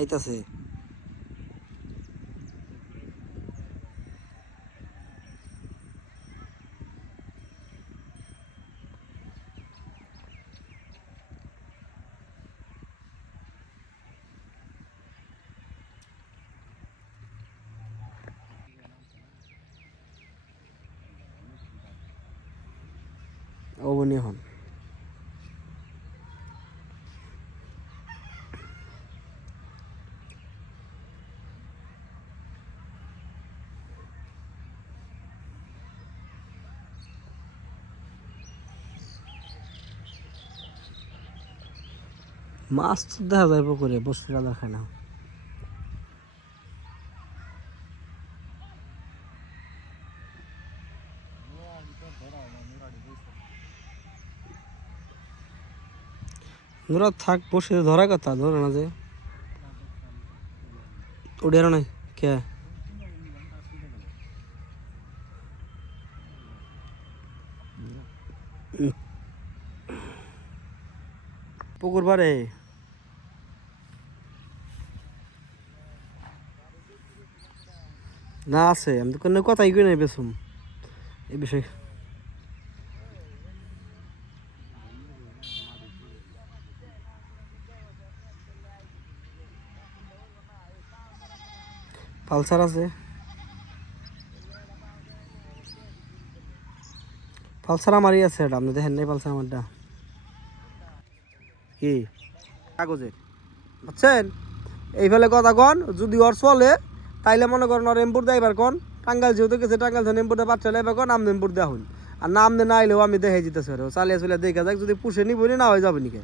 খাইতাছে অবনি হন। মাছ তো দেখা যায় পুকুরে বসরা দেখা না। ধরা থাক, বসে ধরা কথা, ধরে না যে। উড়ে নাই, কে। পুকুর পারে না আছে, আমি তো কথাই কই নাই বেসুম এই বিষয়ে। পালসার আছে। পালসার আমারই আছে আপনি দেখেন নাই পালসার আমারটা। কি? কাগজের। বুঝছেন এই ফেলে কথা কন, যদি ওর চলে তাইলে মনে করেন ওর এম্পুর দেয়বার কন? টাঙ্গাল যেহেতু গেছে টাঙ্গাল ধরে এম্পুরটা বাচ্চা লেবে কন আমনে এম্পুর দেওয়া হন আর নাম না আইলেও আমি দেখে যেতেছে ওরে। চালিয়ে চলে দেখা যাক, যদি পুষে নিব না হয়ে যাবে নিকে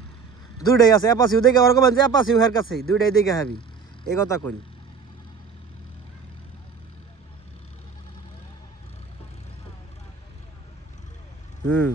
দুইটাই আছে অ্যাপাসিও দেখে ওর কবেন যে অ্যাপাসিও হের কাছেই, দুইটাই দেখে হাবি। এই কথা কই হুম।